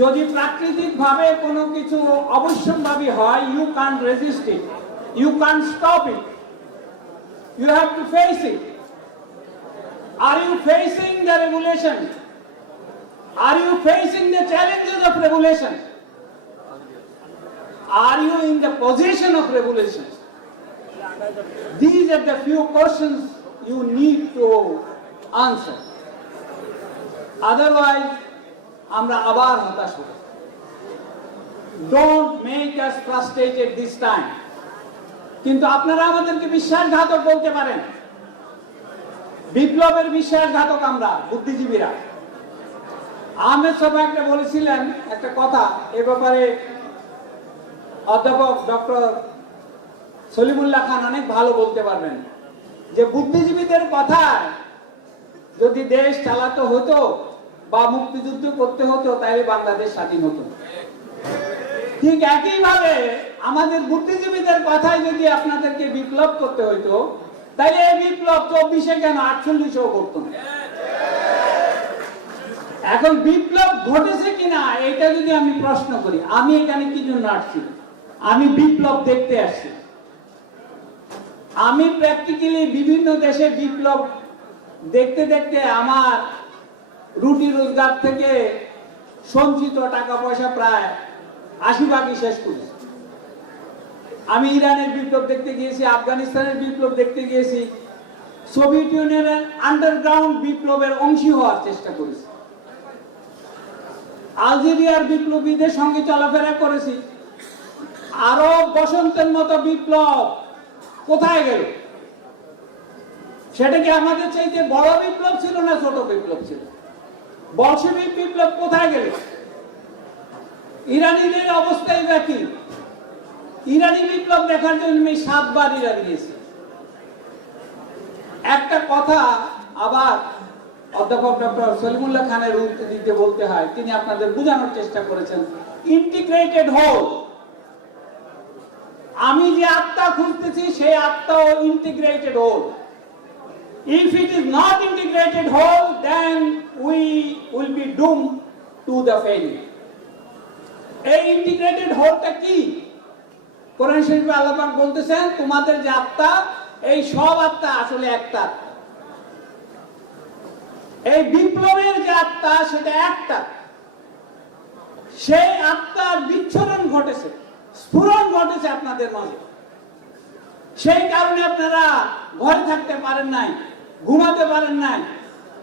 যদি প্রাকৃতিক ভাবে কোনো কিছু অবশ্যম্ভাবী হয় you can resist it you can stop it you have to face it are you facing the regulation are you facing the challenges of regulation Are you in the possession of regulations? These are the few questions you need to answer. Otherwise, আমরা আবার হতাশ হব। Don't make us frustrated this time কিন্তু আপনারা আমাদেরকে বিশ্বাসঘাতক বলতে পারেন। বিপ্লবের বিশ্বাসঘাতক আমরা, বুদ্ধিজীবীরা। আহমেদ সভা একটা বলেছিলেন একটা কথা এ ব্যাপারে। অধ্যাপক ডক্টর সলিমুল্লাহ খান অনেক ভালো বলতে পারবেন। যে বুদ্ধিজীবীদের কথায় যদি দেশ চালাতে হতো বা মুক্তিযুদ্ধ করতে হতো তাহলে বাংলাদেশ স্বাধীন হতো ঠিক একইভাবে আমাদের বুদ্ধিজীবীদের কথায় যদি আপনাদেরকে বিপ্লব করতে হইতো তাহলে এই বিপ্লব চব্বিশে কেন আটচল্লিশেও করতো না? এখন বিপ্লব ঘটেছে কিনা এটা যদি আমি প্রশ্ন করি, আমি এখানে কি জন্য আসছি? আমি বিপ্লব দেখতে আসছি। আমি প্র্যাকটিক্যালি বিভিন্ন দেশে বিপ্লব দেখতে দেখতে আমার রুটি রোজগার থেকে সঞ্চিত টাকা পয়সা প্রায় আশি ভাগই শেষ করেছি। আমি ইরানের বিপ্লব দেখতে গিয়েছি, আফগানিস্তানের বিপ্লব দেখতে গিয়েছি। সোভিয়েত ইউনিয়নের আন্ডারগ্রাউন্ড বিপ্লবের অংশী হওয়ার চেষ্টা করেছি। আলজেরিয়ার বিপ্লবীদের সঙ্গে চলাফেরা করেছি। আরও বসন্তের মতো বিপ্লব কোথায় গেল? সেটা কি আমাদের চাইতে বড় বিপ্লব ছিল না ছোট বিপ্লব ছিল? বলশেবিক বিপ্লব কোথায় গেল? ইরানিদের অবস্থাই দেখি ইরানি বিপ্লব দেখার জন্য আমি সাতবার ইরান গিয়েছি। একটা কথা আবার অধ্যাপক ডক্টর সলিমুল্লাহ খানের উক্তিতে বলতে হয়, তিনি আপনাদের বোঝানোর চেষ্টা করেছেন ইন্টিগ্রেটেড হোল আমি যে আত্মা খুঁজতেছি, সেই আত্মাও integrated whole if it is not integrated whole then we will be doom to the failure এই ইন্টিগ্রেটেড হোলটা কি? কোরআন শরীফে আল্লাহ বলতেছেন, তোমাদের যে আত্মা, এই সব আত্মা আসলে একটা। এই বিপ্লবের যে আত্মা, সেটা একটা সেই আত্মার বিচ্ছরণ ঘটেছে, স্ফুরণ ঘটেছে আপনাদের মাঝে। সেই কারণে আপনারা ঘরে থাকতে পারেন নাই। ঘুমাতে পারেন নাই।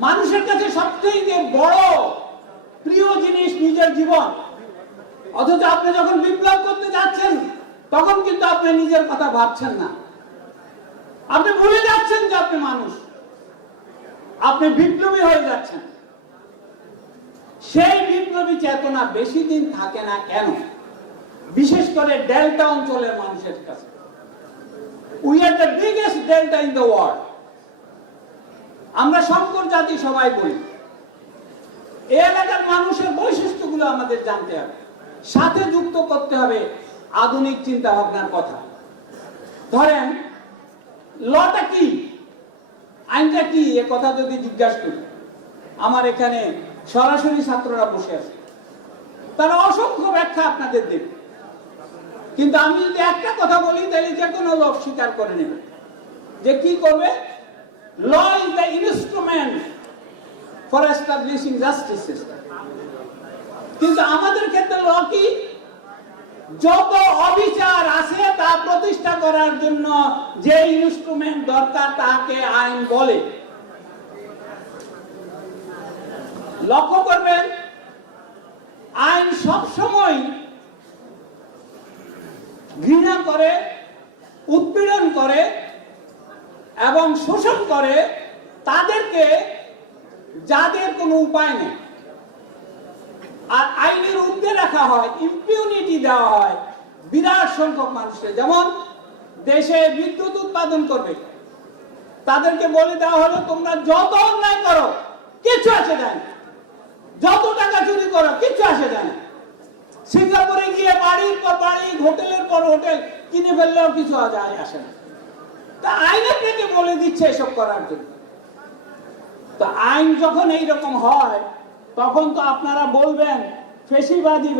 মানুষের কাছে সবচেয়ে বড় প্রিয় জিনিস নিজের জীবন। অথচ আপনি যখন বিপ্লব করতে যাচ্ছেন, তখন কিন্তু আপনি নিজের কথা ভাবছেন না। আপনি ভুলে যাচ্ছেন যে আপনি মানুষ। আপনি বিপ্লবী হয়ে যাচ্ছেন। সেই বিপ্লবী চেতনা বেশি দিন থাকে না কেন? বিশেষ করে ডেল্টা অঞ্চলের মানুষের কাছে। We are the biggest delta in the world আমরা শঙ্কর জাতি সবাই বলি। এই এলাকার মানুষের বৈশিষ্ট্যগুলো আমাদের জানতে হবে। সাথে যুক্ত করতে হবে আধুনিক চিন্তা ভাবনার কথা। ধরেন, লটা কি? আইনটা কি? এ কথা যদি জিজ্ঞাসা করি। আমার এখানে সরাসরি ছাত্ররা বসে আছে। তারা অসংখ্য ব্যাখ্যা আপনাদের দেবে। কিন্তু আমি যদি একটা কথা বলি, তাহলে যে কোনো লোক স্বীকার করে নেবে। যে কি করবে? Law is the instrument for establishing justice system কিন্তু আমাদের ক্ষেত্রে ল কি? যত অবিচার আছে তা প্রতিষ্ঠা করার জন্য যে ইনস্ট্রুমেন্ট দরকার তাকে আইন বলে। লক্ষ্য করবেন, আইন সব সময় ঘৃণা করে, উৎপীড়ন করে এবং শোষণ করে, তাদেরকে যাদের কোনো উপায় নেই। আর আইনের ঊর্ধ্বে রাখা হয় ইম্পিউনিটি দেওয়া হয় বিরাট সংখ্যক মানুষকে। যেমন দেশে বিদ্যুৎ উৎপাদন করবে, তাদেরকে বলে দেওয়া হলো, তোমরা যত অন্যায় করো কিছু আসে যায় যত টাকা চুরি করো কিছু আসে যায় না। সিঙ্গাপুরে গিয়ে বাড়ির পর বাড়ি, হোটেলের পর হোটেল কিনে ফেললেও কিছু যায় আসে না। বলে দিচ্ছে এসব করার জন্য। তো আইন যখন হয়, তখন তো আপনারা বলবেন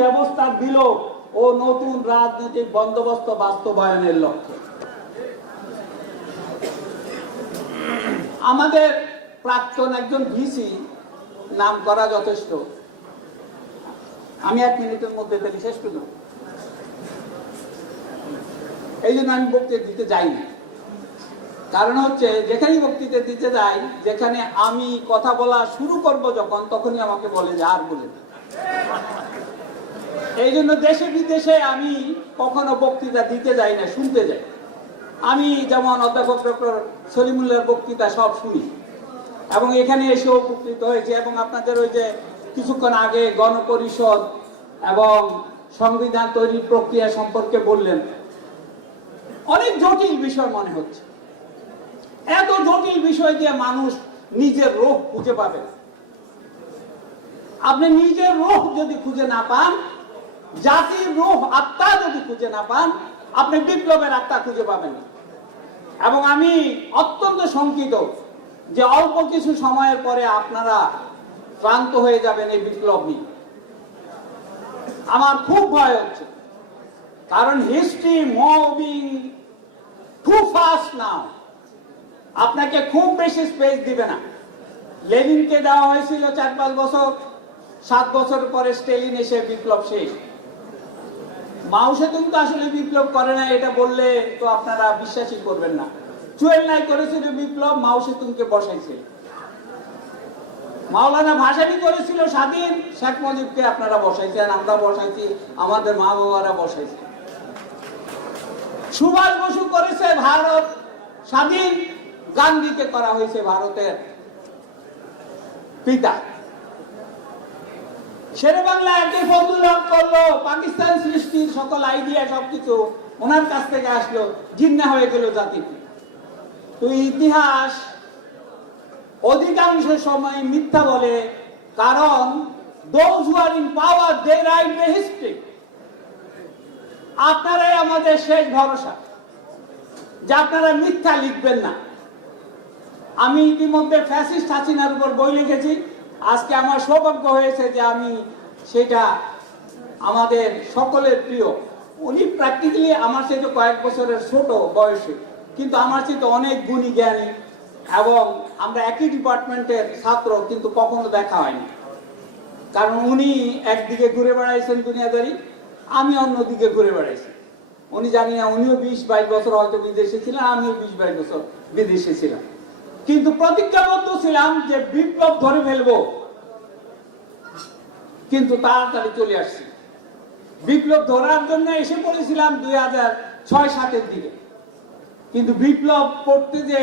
ব্যবস্থা দিল ও নতুন রাজনৈতিক বন্দোবস্ত বাস্তবায়নের লক্ষ্যে। আমাদের প্রাক্তন একজন ভিসি, নাম করা যথেষ্ট। আমি এক মিনিটের মধ্যে শেষ করব এই জন্য আমি বক্তৃতা দিতে যাইনি। কারণ হচ্ছে, যেখানেই বক্তৃতা দিতে যাই, যেখানে আমি কথা বলা শুরু করব যখন, তখনই আমাকে বলে যে আর বলে এই জন্য দেশে বিদেশে আমি কখনো বক্তৃতা দিতে যাই না, শুনতে যাই। আমি যেমন অধ্যাপক ডক্টর সলিমুল্লাহর বক্তৃতা সব শুনি। এবং এখানে এসে উপকৃত হয়েছে, এবং আপনাদের ওই যে কিছুক্ষণ আগে গণপরিষদ এবং সংবিধান তৈরির প্রক্রিয়া সম্পর্কে বললেন। অনেক জটিল বিষয় মনে হচ্ছে। এত জটিল বিষয় দিয়ে মানুষ নিজের রোগ খুঁজে পাবে না। আপনি নিজের রোগ যদি খুঁজে না পান, জাতির রোহ আত্মা যদি খুঁজে না পান, আপনি বিপ্লবের আত্মা খুঁজে পাবেন এবং আমি অত্যন্ত শঙ্কিত যে অল্প কিছু সময়ের পরে আপনারা ক্লান্ত হয়ে যাবেন এই বিপ্লব নিয়ে। আমার খুব ভয় হচ্ছে। কারণ history moving too fast now আপনাকে খুব বেশি স্পেস দিবে না। লেনিনকে দেওয়া হয়েছিল চার পাঁচ বছর, সাত বছর পরে স্টেলিন এসে বিপ্লব শেষ। মাও সেতুং তো আসলে বিপ্লব করে না এটা বললে তো আপনারা বিশ্বাসই করবেন না। চুয়েল নাই করেছিল বিপ্লব মাও সেতুংকে বসাইছে। মাওলানা ভাসানি করেছিল স্বাধীন, শেখ মুজিবকে আপনারা বসাইছেন আমরা বসাইছি, আমাদের মা বাবারা বসাইছে। সুভাষ বসু করেছে ভারত স্বাধীন গান্ধীকে করা হয়েছে ভারতের পিতা। শেরে বাংলা একই ফজলুল হক করল, পাকিস্তান সৃষ্টির সকল আইডিয়া সবকিছু ওনার কাছ থেকে আসলো জিন্না হয়ে গেল জাতি তো ইতিহাস অধিকাংশ সময় মিথ্যা বলে, কারণ those who in power they write the history আপনারাই আমাদের শেষ ভরসা। যে আপনারা মিথ্যা লিখবেন না। আমি ইতিমধ্যে ফ্যাসিস্ট হাসিনার উপর বই লিখেছি। আজকে আমার সৌভাগ্য হয়েছে যে আমি সেটা আমাদের সকলের প্রিয়। উনি প্র্যাকটিক্যালি আমার সাথে কয়েক বছরের ছোট বয়সে, কিন্তু আমার সাথে অনেক গুণী জ্ঞানী এবং আমরা একই ডিপার্টমেন্টের ছাত্র, কিন্তু কখনো দেখা হয়নি। কারণ উনি একদিকে ঘুরে বেড়াইছেন দুনিয়াদারি, আমি অন্যদিকে ঘুরে বেড়াইছি। উনি জানি না, উনিও বিশ বাইশ বছর হয়তো বিদেশে ছিলেন, আমিও বিশ বাইশ বছর বিদেশে ছিলাম। কিন্তু প্রতিজ্ঞাবদ্ধ ছিলাম যে বিপ্লব ধরে ফেলব। কিন্তু তাড়াতাড়ি চলে আসছি। বিপ্লব ধরার জন্য এসে পড়েছিলাম দুই হাজার ছয় সাতের দিকে। কিন্তু বিপ্লব করতে যে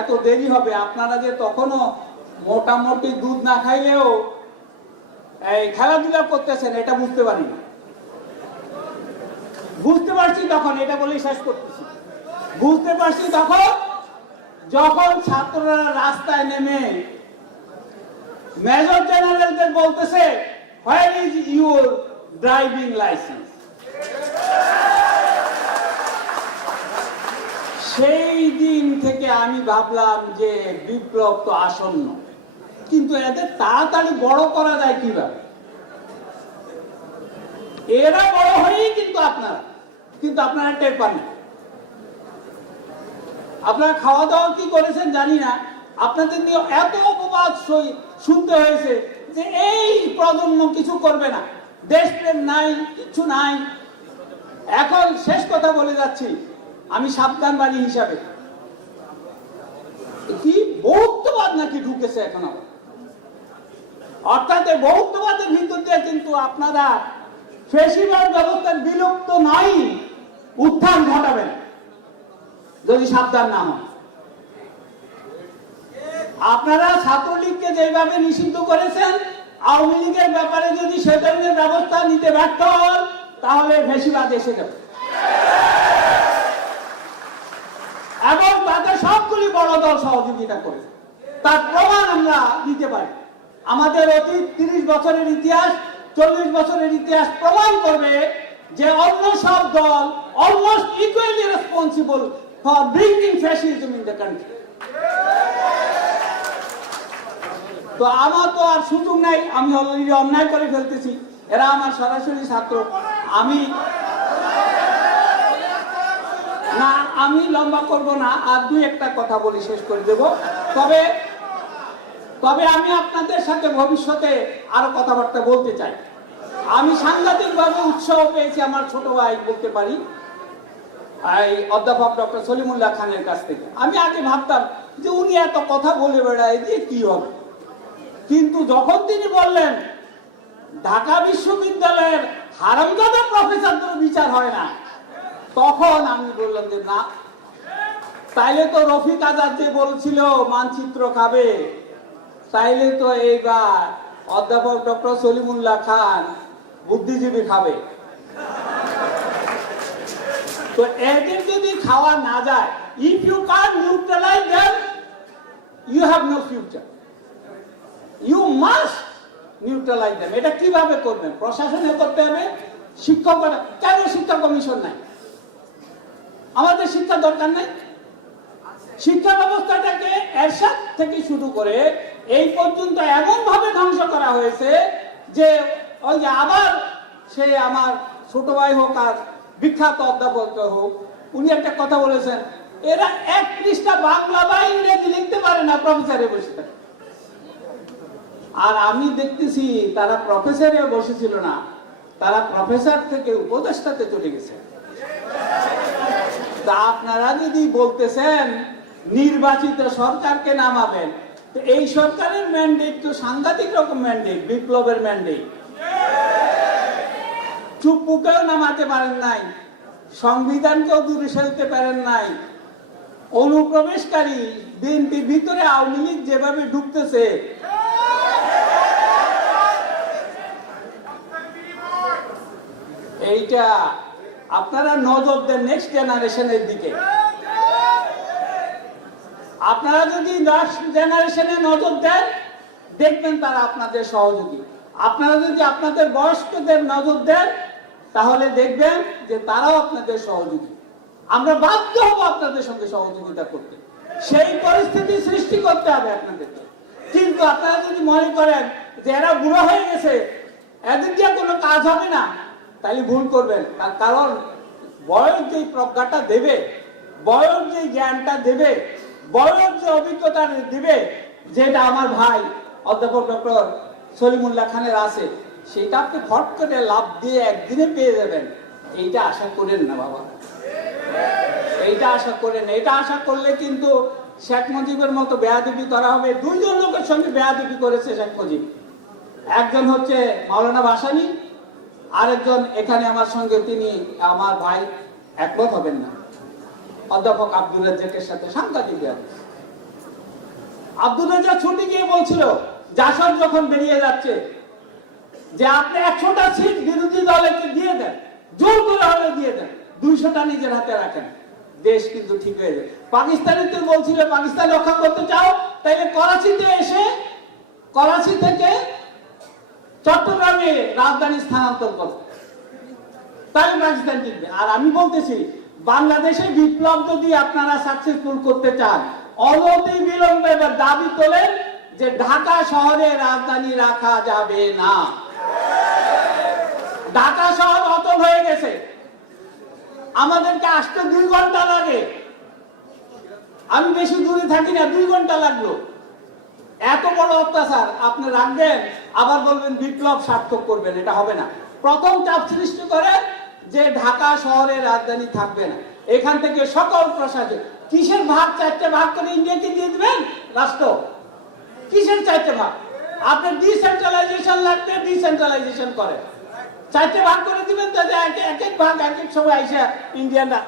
এত দেরি হবে, আপনারা যে তখনও মোটামুটি দুধ না খাইলেও এই খেলাধুলা করতেছেন, এটা বুঝতে পারিনি। বুঝতে পারছি তখন, এটা বলেই শেষ করতেছি। বুঝতে পারছি তখন যখন ছাত্ররা রাস্তায় নেমে মেজর জেনারেলদের বলতেছে where is your driving licence সেই দিন থেকে আমি ভাবলাম যে বিপ্লব তো আসন্ন। কিন্তু এদের তাড়াতাড়ি বড় করা যায় কীভাবে? এরা বড় হয়েই কিন্তু আপনারা কিন্তু আপনারা টের পান না। আপনারা খাওয়া দাওয়া কি করেছেন জানি না। আপনাদের নিয়ে এত অপবাদ শুনতে হয়েছে যে এই প্রজন্ম কিছু করবে না। দেশপ্রেম নাই কিছু নাই। এখন শেষ কথা বলে যাচ্ছি। আমি সাবধানবাণী হিসাবে। কি বহুত্ববাদ নাকি ঢুকেছে এখন অর্থাৎ এই বহুত্ববাদের ভিতর দিয়ে কিন্তু আপনারা ফেসিবাদ ব্যবস্থার বিলুপ্ত নাই, উত্থান ঘটাবেন। যদি সাবধান না হন। আপনারা ছাত্রলীগকে যেভাবে নিষিদ্ধ করেছেন, আওয়ামী লীগের ব্যাপারে যদি সে ধরনের ব্যবস্থা নিতে ব্যর্থ হন, তাহলে ফেসিবাদ এসে যাবে। এবং তাদের সবগুলি বড় দল সহযোগিতা করে। তার প্রমাণ আমরা দিতে পারি। আমাদের অতীত তিরিশ বছরের ইতিহাস, চল্লিশ বছরের ইতিহাস প্রমাণ করবে যে অন্য সব দল almost equally responsible for bringing fascism in the country তো আমার তো আর সুযোগ নাই আমি অলরেডি অন্যায় করে ফেলতেছি। এরা আমার সরাসরি ছাত্র। আমি না আমি লম্বা করব না আর দুই একটা কথা বলি শেষ করে দেব। তবে তবে আমি আপনাদের সাথে ভবিষ্যতে আরও কথাবার্তা বলতে চাই। আমি সাংঘাতিকভাবে উৎসাহ পেয়েছি আমার ছোট ভাই বলতে পারি। এই অধ্যাপক ডক্টর সলিমুল্লাহ খানের কাছ থেকে। আমি আগে ভাবতাম যে উনি এত কথা বলে বেড়ায় দিয়ে কি হবে? কিন্তু যখন তিনি বললেন, ঢাকা বিশ্ববিদ্যালয়ের হারামজাদা প্রফেসরদের বিচার হয় না, তখন আমি বললাম যে না। তাইলে তো রফিক আজাদ যে বলছিল, মানচিত্র খাবে, তাইলে তো এইবার অধ্যাপক ডক্টর সলিমুল্লাহ খান বুদ্ধিজীবী খাবে। তো এদের যদি খাওয়া না যায় if you can neutralise them you have no future you must neutralise them এটা কীভাবে করবেন? প্রশাসনে করতে হবে শিক্ষকরা কেন শিক্ষা কমিশন নাই? আমাদের শিক্ষা দরকার নেই? শিক্ষা ব্যবস্থাটাকে এরশাদ থেকে শুরু করে এই পর্যন্ত এমন ভাবে ধ্বংস করা হয়েছে যে, ওই যে আবার সে আমার ছোট ভাই হোক আর বিখ্যাত অধ্যাপক হোক, উনি একটা কথা বলেছেন, এরা এক পৃষ্ঠা বাংলা বা ইংরেজি লিখতে পারে না প্রফেসরে বসে। আর আমি দেখতেছি তারা প্রফেসরে বসেছিল না, তারা প্রফেসর থেকে উপদেষ্টাতে চলে গেছে তা আপনারা যদি বলতেছেন, নির্বাচিত সরকারকে নামাবেন, তো এই সরকারের ম্যান্ডেট তো সাংঘাতিক রকম ম্যান্ডেট বিপ্লবের ম্যান্ডেট চুপ্পুকেও নামাতে পারেন নাই, সংবিধানকেও দূরে ফেলতে পারেন নাই। অনুপ্রবেশকারী বিএনপির ভিতরে আওয়ামী লীগ যেভাবে ঢুকতেছে, এইটা আপনারা নজর দেন নেক্সট জেনারেশনের দিকে। আপনারা যদি জেনারেশনে নজর দেন, দেখবেন তারা আপনাদের সহযোগী। আপনারা যদি আপনাদের বয়স্কদের নজর দেন তাহলে দেখবেন যে তারাও আপনাদের সহযোগী। আমরা বাধ্য হব আপনাদের সঙ্গে সহযোগিতা করতে। সেই পরিস্থিতি সৃষ্টি করতে হবে আপনাদেরকে। কিন্তু আপনারা যদি মনে করেন যে এরা বুড়ো হয়ে গেছে, এদের দিয়ে কোনো কাজ হবে না, তাহলে ভুল করবেন। তার কারণ বয়স যে প্রজ্ঞাটা দেবে, বয়স যে জ্ঞানটা দেবে, বয়স যে অভিজ্ঞতা দিবে, যেটা আমার ভাই অধ্যাপক ডক্টর সলিমুল্লাহ খানের আছে সেটা আপনি ফট করে লাভ দিয়ে একদিনে পেয়ে যাবেন। এইটা আশা করেন না বাবা। এইটা আশা করেন এটা আশা করলে কিন্তু শেখ মুজিবের মতো বেয়াদবি করা হবে। দুইজন লোকের সঙ্গে বেয়াদবি করেছে শেখ মুজিব। একজন হচ্ছে মাওলানা বাসানি আরেকজন এখানে আমার সঙ্গে তিনি আমার ভাই একমত হবেন না। অধ্যাপক আব্দুল রাজ্জাকের সাথে সাংঘাতিক। আব্দুল রাজ্জাক ছুটি গিয়ে বলছিল জাসদ যখন বেরিয়ে যাচ্ছে যে আপনি একশোটা সিট বিরোধী দলকে দিয়ে দেন, জোর করে হলে দিয়ে দেন, দুইশোটা নিজের হাতে রাখেন। দেশ কিন্তু ঠিক হয়ে তো বলছিল, পাকিস্তান রক্ষা করতে চাও? তাইলে করাচিতে এসে, করাচি থেকে চট্টগ্রামে রাজধানী স্থানান্তর তাহলে পাকিস্তান টিকবে আর আমি বলতেছি, বাংলাদেশে বিপ্লব যদি আপনারা সাকসেসফুল করতে চান অনতি বিলম্বে দাবি তোলেন যে ঢাকা শহরে রাজধানী রাখা যাবে না। ঢাকা শহর অতল হয়ে গেছে। আমাদেরকে আসতে দুই ঘণ্টা লাগে। আমি বেশি দূরে থাকি না, দুই ঘণ্টা লাগল। এত বড় অত্যাচার, আপনি রাখবেন, আবার বলবেন বিপ্লব সার্থক করবেন, এটা হবে না। প্রথম চাপ সৃষ্টি করে যে ঢাকা শহরে রাজধানী থাকবে না। এখান থেকে সকল প্রশাসন কিসের ভাগ চারটে ভাগ করে ইন্ডিয়াকে দিয়ে দিবেন? রাষ্ট্র। কিসের চারটে ভাগ? আপনি ডিসেন্ট্রালাইজেশন লাগতে ডিসেন্ট্রালাইজেশন করেন। চারটে ভাগ করে দিবেন তো যে এক এক এক ভাগ, এক এক সময় আইসা ইন্ডিয়ানরা